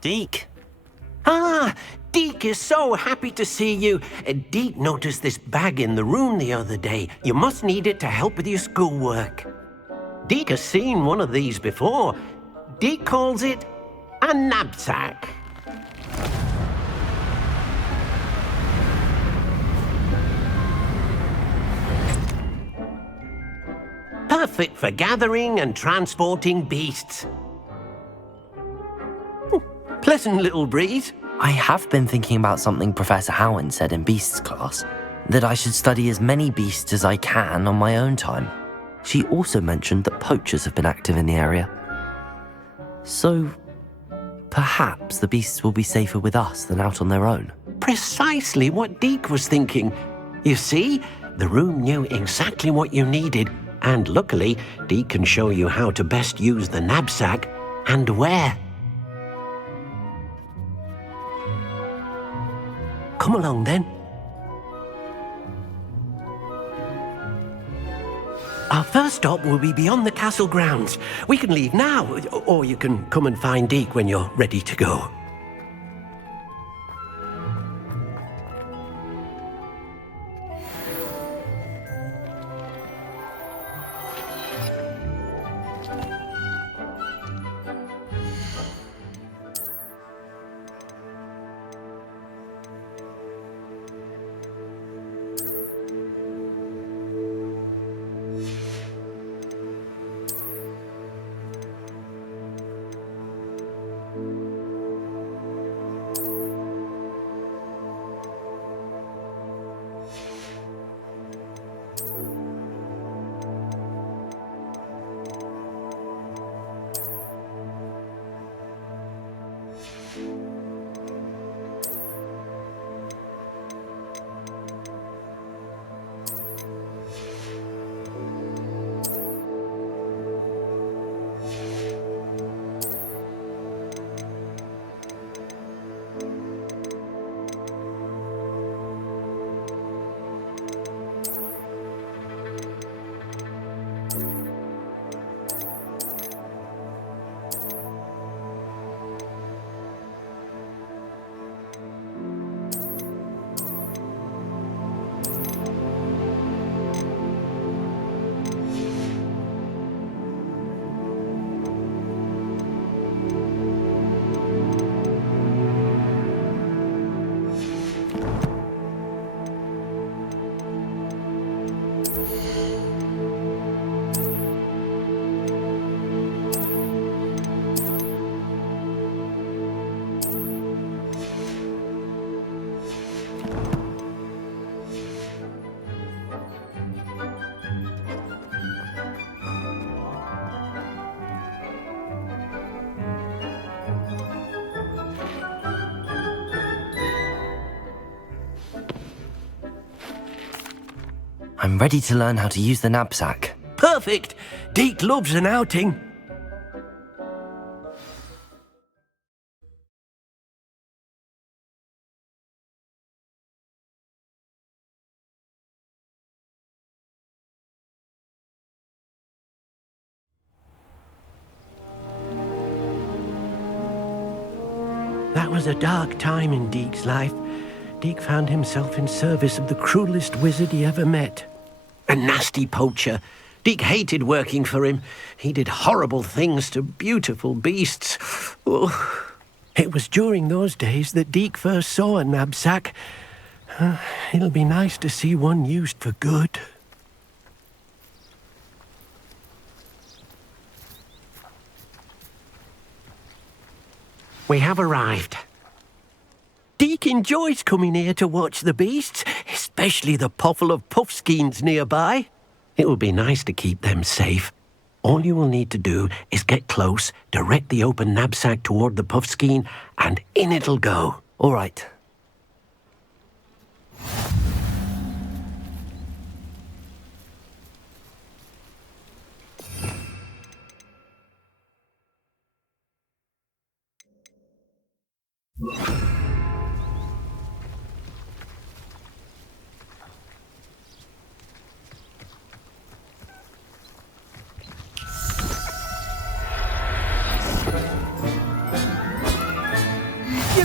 Deke. Ah, Deke is so happy to see you. Deke noticed this bag in the room the other day. You must need it to help with your schoolwork. Deke has seen one of these before. Deke calls it a knapsack. Perfect for gathering and transporting beasts. Pleasant little breeze. I have been thinking about something Professor Howard said in Beasts class, that I should study as many beasts as I can on my own time. She also mentioned that poachers have been active in the area. So, perhaps the beasts will be safer with us than out on their own. Precisely what Deke was thinking. You see, the room knew exactly what you needed, and luckily, Deke can show you how to best use the knapsack and where. Come along then. Our first stop will be beyond the castle grounds. We can leave now, or you can come and find Deke when you're ready to go. I'm ready to learn how to use the knapsack. Perfect! Deke loves an outing. That was a dark time in Deke's life. Deke found himself in service of the cruelest wizard he ever met. A nasty poacher. Deke hated working for him. He did horrible things to beautiful beasts. Oh. It was during those days that Deke first saw a knapsack. It'll be nice to see one used for good. We have arrived. Deke enjoys coming here to watch the beasts, especially the potful of puffskeins nearby. It will be nice to keep them safe. All you will need to do is get close, direct the open knapsack toward the puffskein, and in it'll go. All right.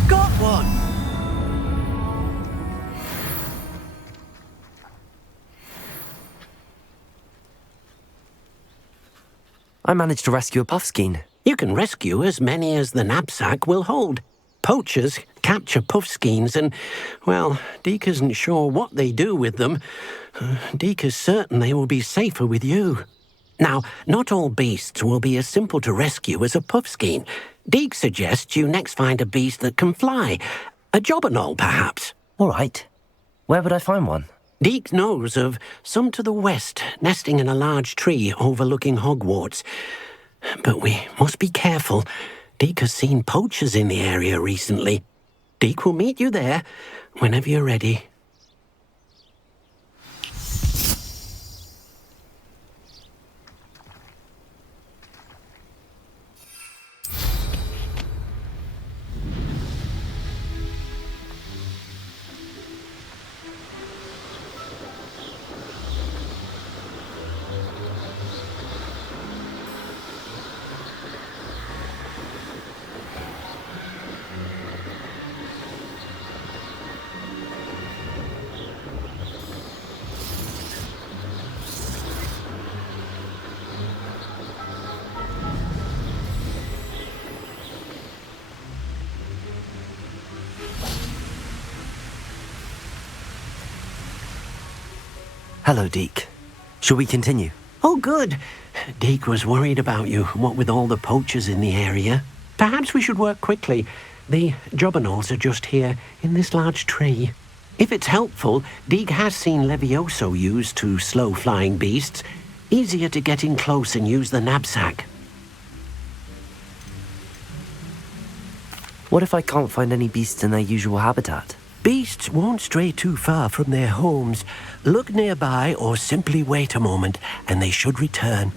got one! I managed to rescue a puffskein. You can rescue as many as the knapsack will hold. Poachers capture puffskeins and, well, Deke isn't sure what they do with them. Deke is certain they will be safer with you. Now, not all beasts will be as simple to rescue as a puffskein. Deke suggests you next find a beast that can fly. A jobberknoll, perhaps. All right. Where would I find one? Deke knows of some to the west, nesting in a large tree overlooking Hogwarts. But we must be careful. Deke has seen poachers in the area recently. Deke will meet you there whenever you're ready. Hello, Deke. Shall we continue? Oh, good. Deke was worried about you, what with all the poachers in the area. Perhaps we should work quickly. The jobberknolls are just here, in this large tree. If it's helpful, Deke has seen Levioso used to slow flying beasts. Easier to get in close and use the knapsack. What if I can't find any beasts in their usual habitat? Beasts won't stray too far from their homes. Look nearby or simply wait a moment, and they should return.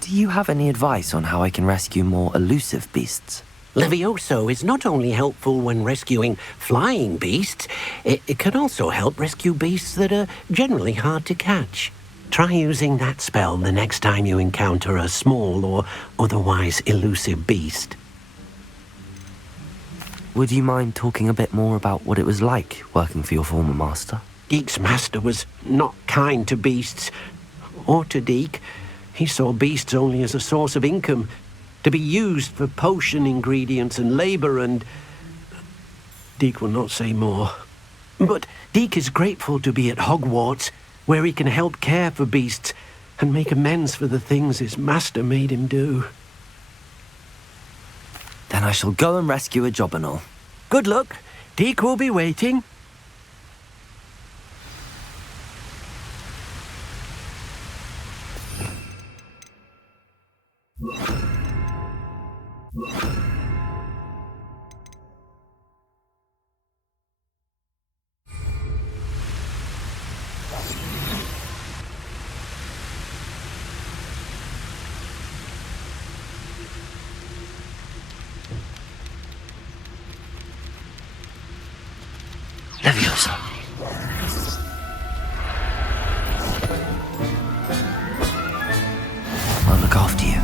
Do you have any advice on how I can rescue more elusive beasts? Levioso is not only helpful when rescuing flying beasts, it can also help rescue beasts that are generally hard to catch. Try using that spell the next time you encounter a small or otherwise elusive beast. Would you mind talking a bit more about what it was like working for your former master? Deke's master was not kind to beasts, or to Deke. He saw beasts only as a source of income, to be used for potion ingredients and labour and... Deke will not say more. But Deke is grateful to be at Hogwarts, where he can help care for beasts and make amends for the things his master made him do. Then I shall go and rescue a jobberknoll. Good luck. Deke will be waiting. Leviosa. I'll look after you.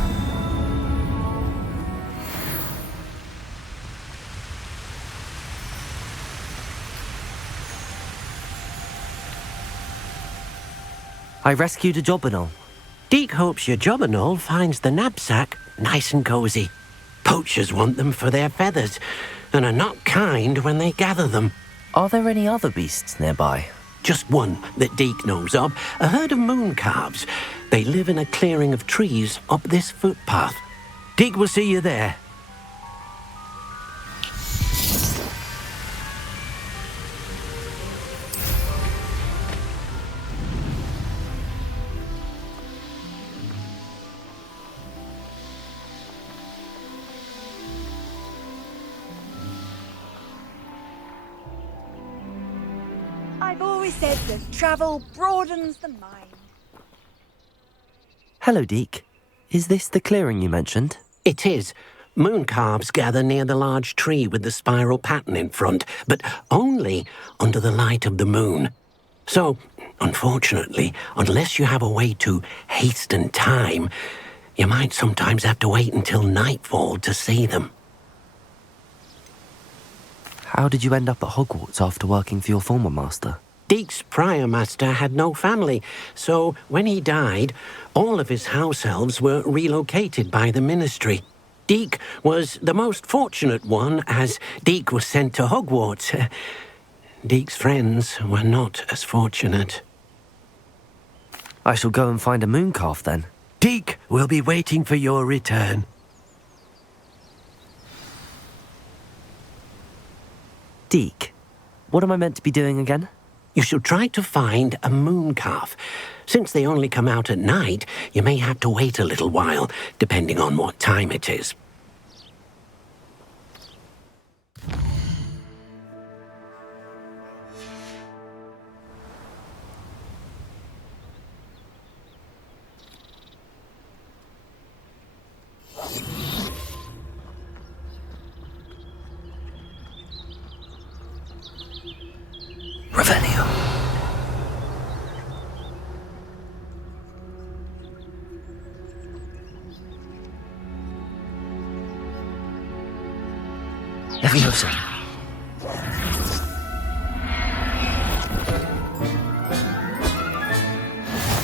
I rescued a jobberknoll. Deke hopes your jobberknoll finds the knapsack nice and cosy. Poachers want them for their feathers and are not kind when they gather them. Are there any other beasts nearby? Just one that Deke knows of, a herd of moon calves. They live in a clearing of trees up this footpath. Deke will see you there. I've always said that travel broadens the mind. Hello, Deke. Is this the clearing you mentioned? It is. Moon calves gather near the large tree with the spiral pattern in front, but only under the light of the moon. So, unfortunately, unless you have a way to hasten time, you might sometimes have to wait until nightfall to see them. How did you end up at Hogwarts after working for your former master? Deek's prior master had no family, so when he died, all of his house elves were relocated by the ministry. Deek was the most fortunate one, as Deek was sent to Hogwarts. Deek's friends were not as fortunate. I shall go and find a mooncalf then. Deek will be waiting for your return. Deek, what am I meant to be doing again? You should try to find a mooncalf. Since they only come out at night, you may have to wait a little while, depending on what time it is. Revelio. Leviosa.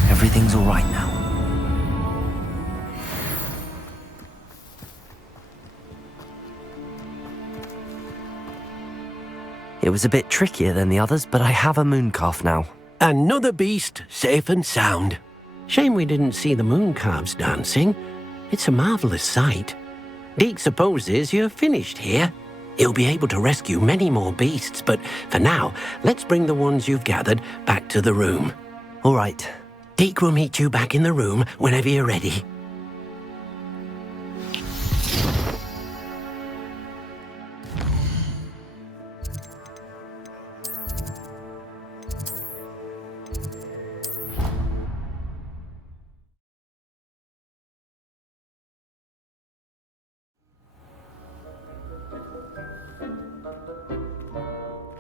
Everything's all right now. It was a bit trickier than the others, but I have a mooncalf now. Another beast, safe and sound. Shame we didn't see the mooncalves dancing. It's a marvellous sight. Deek supposes you're finished here. He'll be able to rescue many more beasts, but for now, let's bring the ones you've gathered back to the room. All right. Deek will meet you back in the room whenever you're ready.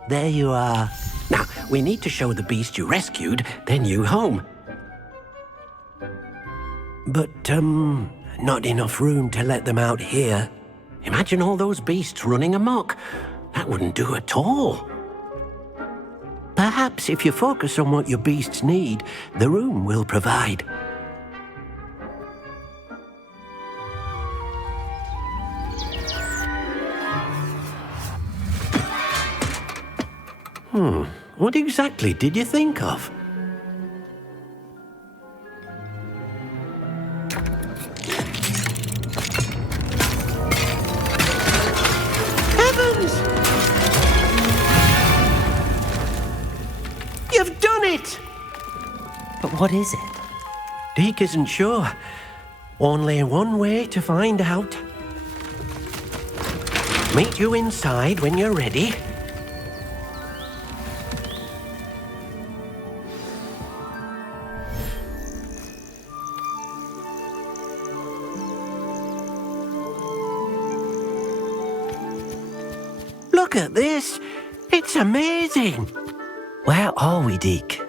There you are. Now, we need to show the beast you rescued their new home. But, not enough room to let them out here. Imagine all those beasts running amok. That wouldn't do at all. Perhaps if you focus on what your beasts need, the room will provide. What exactly did you think of? Heavens! You've done it! But what is it? Deek isn't sure. Only one way to find out. Meet you inside when you're ready. Look at this. It's amazing. Where are we, Deek?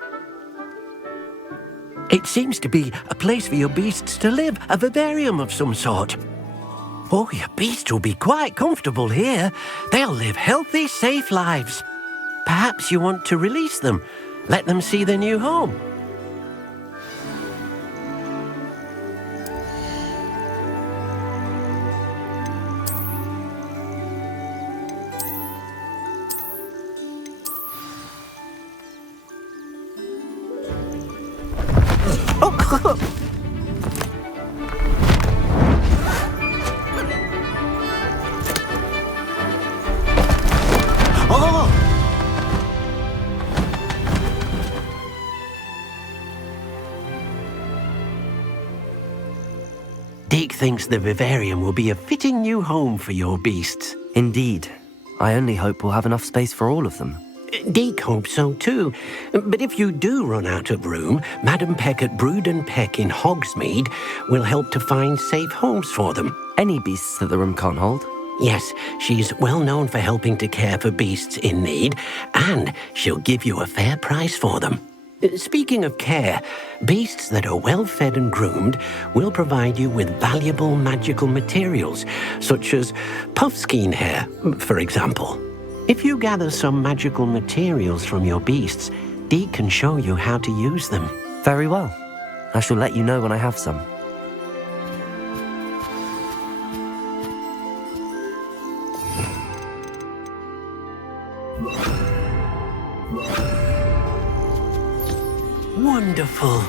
It seems to be a place for your beasts to live, a vivarium of some sort. Oh, your beasts will be quite comfortable here. They'll live healthy, safe lives. Perhaps you want to release them, let them see their new home. Deek thinks the vivarium will be a fitting new home for your beasts. Indeed. I only hope we'll have enough space for all of them. Deek hopes so too. But if you do run out of room, Madam Peck at Brood and Peck in Hogsmeade will help to find safe homes for them. Any beasts that the room can't hold? Yes, she's well known for helping to care for beasts in need, and she'll give you a fair price for them. Speaking of care, beasts that are well fed and groomed will provide you with valuable magical materials, such as puffskein hair, for example. If you gather some magical materials from your beasts, Deke can show you how to use them. Very well. I shall let you know when I have some. Wonderful.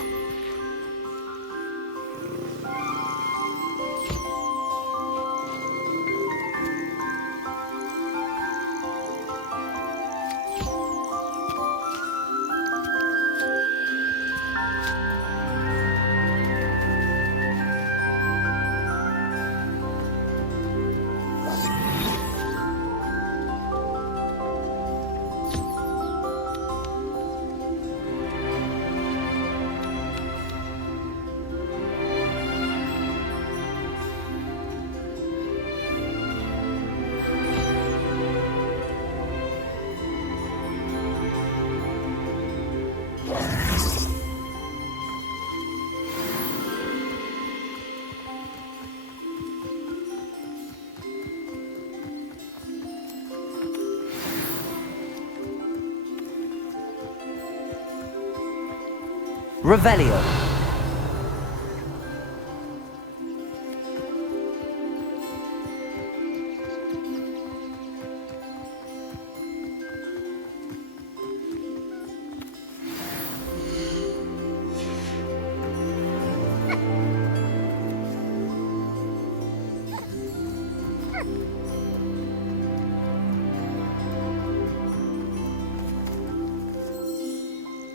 Revelio.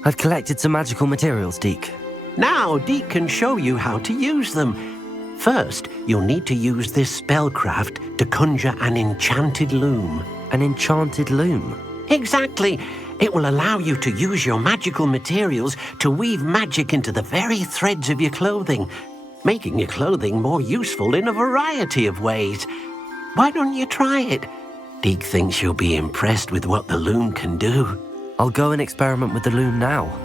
I've collected some magical materials, Deke. Now Deke can show you how to use them. First, you'll need to use this spellcraft to conjure an enchanted loom. An enchanted loom? Exactly. It will allow you to use your magical materials to weave magic into the very threads of your clothing, making your clothing more useful in a variety of ways. Why don't you try it? Deke thinks you'll be impressed with what the loom can do. I'll go and experiment with the loom now.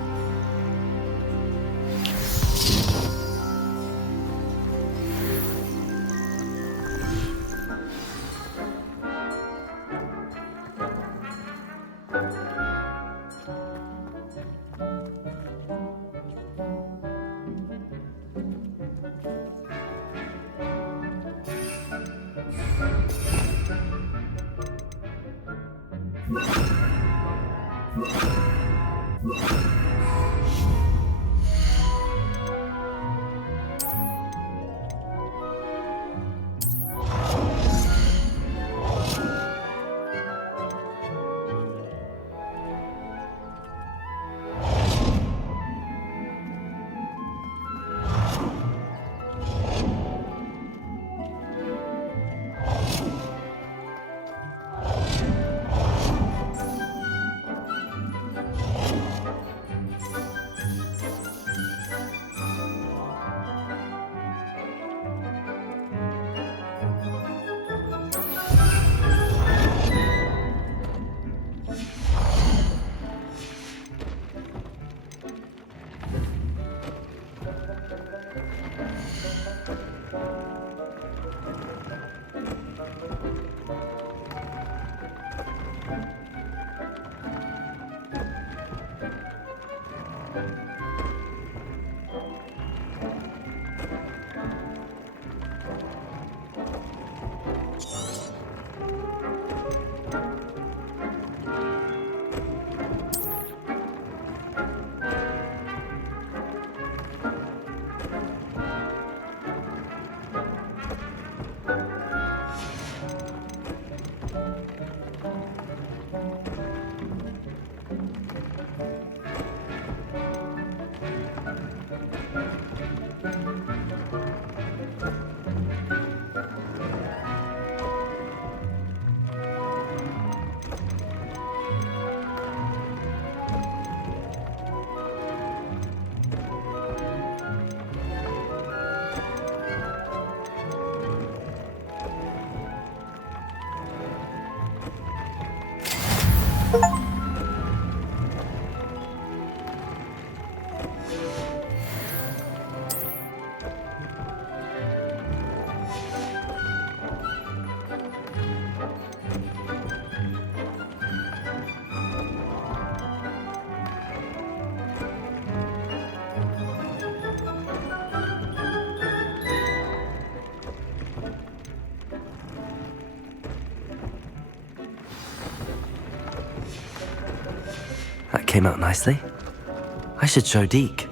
came out nicely. I should show Deke.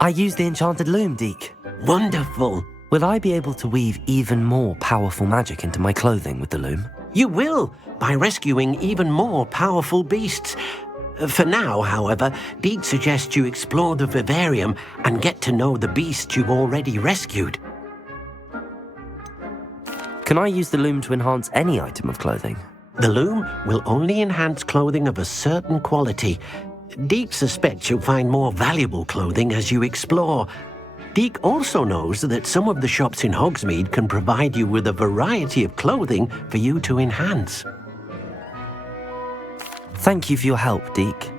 I used the enchanted loom, Deke. Wonderful. Will I be able to weave even more powerful magic into my clothing with the loom? You will, by rescuing even more powerful beasts. For now, however, Deke suggests you explore the vivarium and get to know the beasts you've already rescued. Can I use the loom to enhance any item of clothing? The loom will only enhance clothing of a certain quality. Deke suspects you'll find more valuable clothing as you explore. Deke also knows that some of the shops in Hogsmeade can provide you with a variety of clothing for you to enhance. Thank you for your help, Deke.